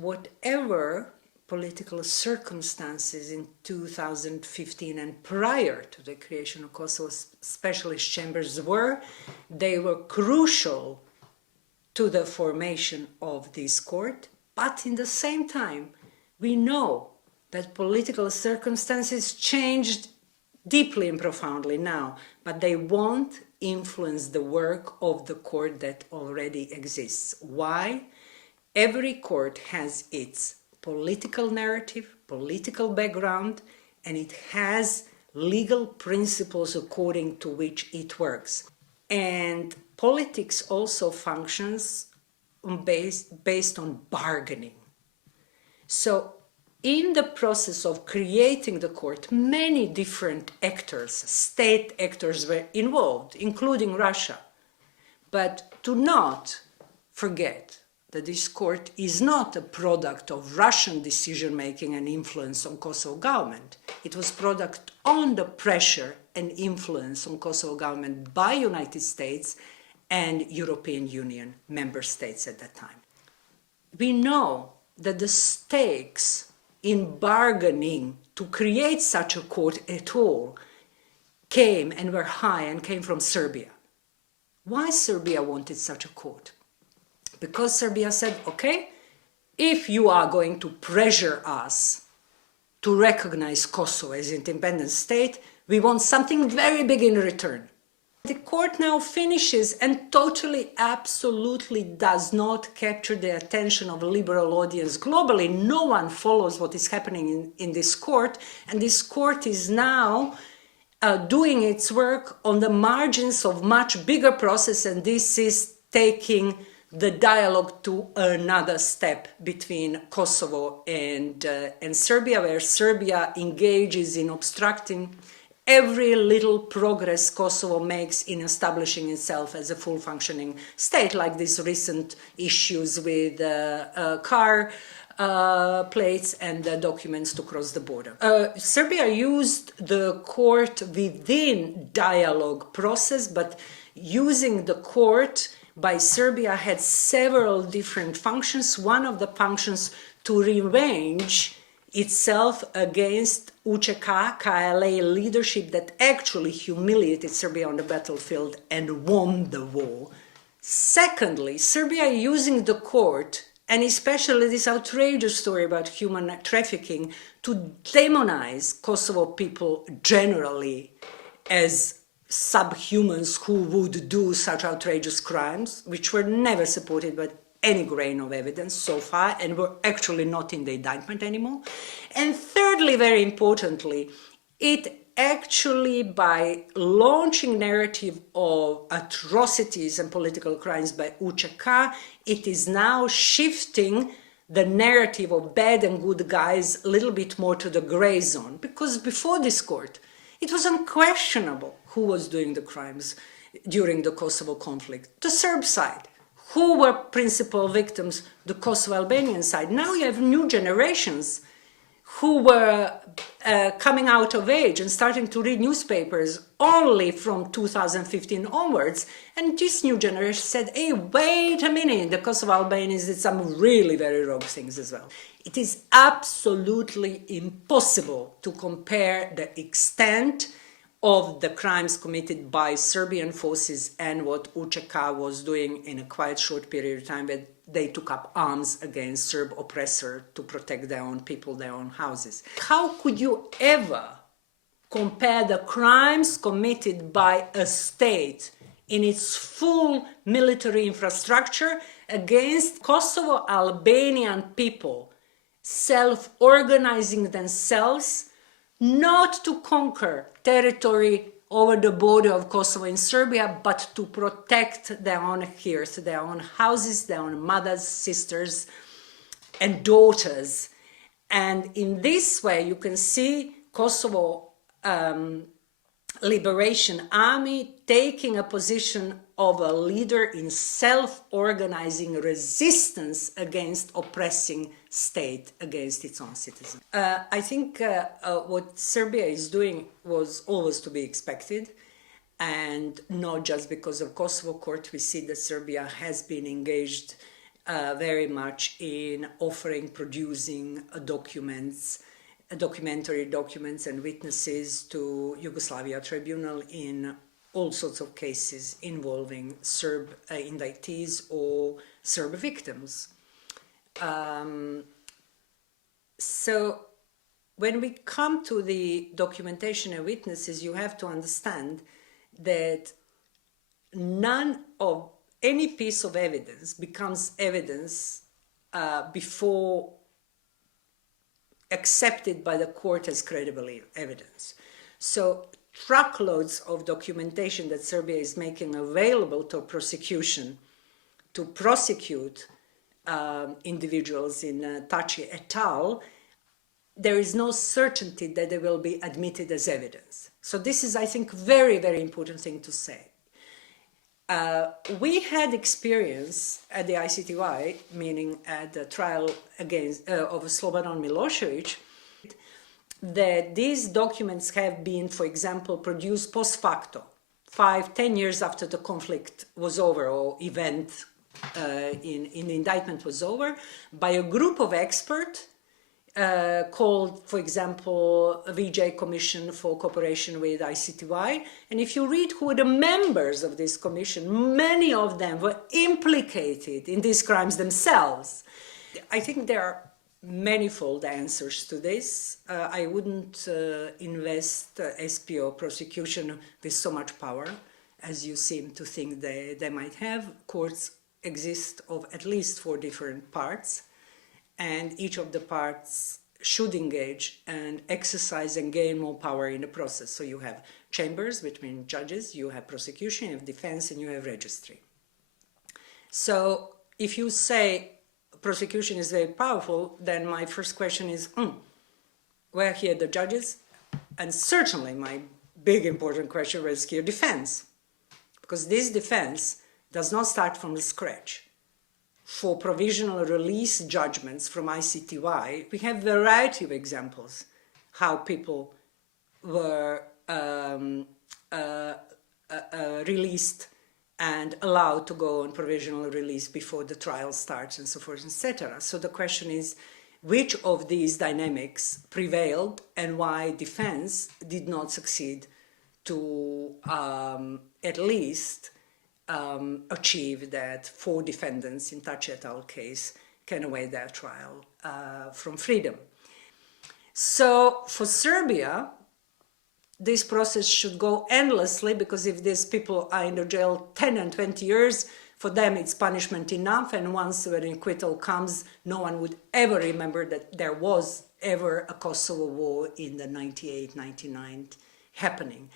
Whatever political circumstances in 2015 and prior to the creation of Kosovo specialist chambers were, they were crucial to the formation of this court. But in the same time, we know that political circumstances changed deeply and profoundly now, but they won't influence the work of the court that already exists. Why? Every court has its political narrative, political background, and it has legal principles according to which it works. And politics also functions based on bargaining. So in the process of creating the court, many different actors, state actors were involved, including Russia. But do not forget that this court is not a product of Russian decision-making and influence on Kosovo government. It was product on the pressure and influence on Kosovo government by United States and European Union member states at that time. We know that the stakes in bargaining to create such a court at all came and were high and came from Serbia. Why Serbia wanted such a court? Because Serbia said, okay, if you are going to pressure us to recognize Kosovo as an independent state, we want something very big in return. The court now finishes and totally, absolutely does not capture the attention of a liberal audience globally. No one follows what is happening in this court, and this court is now doing its work on the margins of much bigger process, and this is taking the dialogue to another step between Kosovo and Serbia, where Serbia engages in obstructing every little progress Kosovo makes in establishing itself as a full functioning state, like these recent issues with car plates and documents to cross the border. Serbia used the court within dialogue process, but using the court by Serbia had several different functions. One of the functions to revenge itself against UÇK-KLA leadership that actually humiliated Serbia on the battlefield and won the war. Secondly, Serbia using the court, and especially this outrageous story about human trafficking, to demonize Kosovo people generally as subhumans who would do such outrageous crimes, which were never supported by any grain of evidence so far and were actually not in the indictment anymore. And thirdly, very importantly, it actually, by launching narrative of atrocities and political crimes by UÇK, it is now shifting the narrative of bad and good guys a little bit more to the gray zone, because before this court, it was unquestionable who was doing the crimes during the Kosovo conflict. The Serb side. Who were principal victims? The Kosovo-Albanian side. Now you have new generations who were coming out of age and starting to read newspapers only from 2015 onwards. And this new generation said, hey, wait a minute, the Kosovo-Albanians did some really very wrong things as well. It is absolutely impossible to compare the extent of the crimes committed by Serbian forces and what UÇK was doing in a quite short period of time, when they took up arms against Serb oppressor to protect their own people, their own houses. How could you ever compare the crimes committed by a state in its full military infrastructure against Kosovo-Albanian people self-organizing themselves not to conquer territory over the border of Kosovo in Serbia, but to protect their own heirs, their own houses, their own mothers, sisters, and daughters. And in this way, you can see Kosovo Liberation Army taking a position of a leader in self-organizing resistance against oppressing state against its own citizens. I think what Serbia is doing was always to be expected, and not just because of Kosovo court. We see that Serbia has been engaged very much in offering, producing documentary documents and witnesses to Yugoslavia Tribunal in all sorts of cases involving Serb indictees or Serb victims. So when we come to the documentation and witnesses, you have to understand that none of any piece of evidence becomes evidence before accepted by the court as credible evidence. So truckloads of documentation that Serbia is making available to prosecution to prosecute individuals in Tači et al., there is no certainty that they will be admitted as evidence. So this is, I think, very, very important thing to say. We had experience at the ICTY, meaning at the trial against of Slobodan Milosevic, that these documents have been, for example, produced post facto, 5-10 years after the conflict was over or event in indictment was over, by a group of experts called, for example, a VJ Commission for Cooperation with ICTY. And if you read who are the members of this commission, many of them were implicated in these crimes themselves. I think there are manifold answers to this. I wouldn't invest SPO prosecution with so much power as you seem to think they might have. Courts exist of at least 4 different parts, and each of the parts should engage and exercise and gain more power in the process. So you have chambers between judges, you have prosecution, you have defense, and you have registry. So if you say prosecution is very powerful, then my first question is, where here the judges? And certainly my big important question was here defense, because this defense does not start from the scratch. For provisional release judgments from ICTY, we have a variety of examples how people were released and allowed to go on provisional release before the trial starts and so forth, etc. So the question is, which of these dynamics prevailed and why defense did not succeed to at least achieve that 4 defendants in Tači et al. Case can await their trial from freedom. So for Serbia, this process should go endlessly, because if these people are in the jail 10 and 20 years, for them it's punishment enough, and once an acquittal comes, no one would ever remember that there was ever a Kosovo war in the 98-99 happening.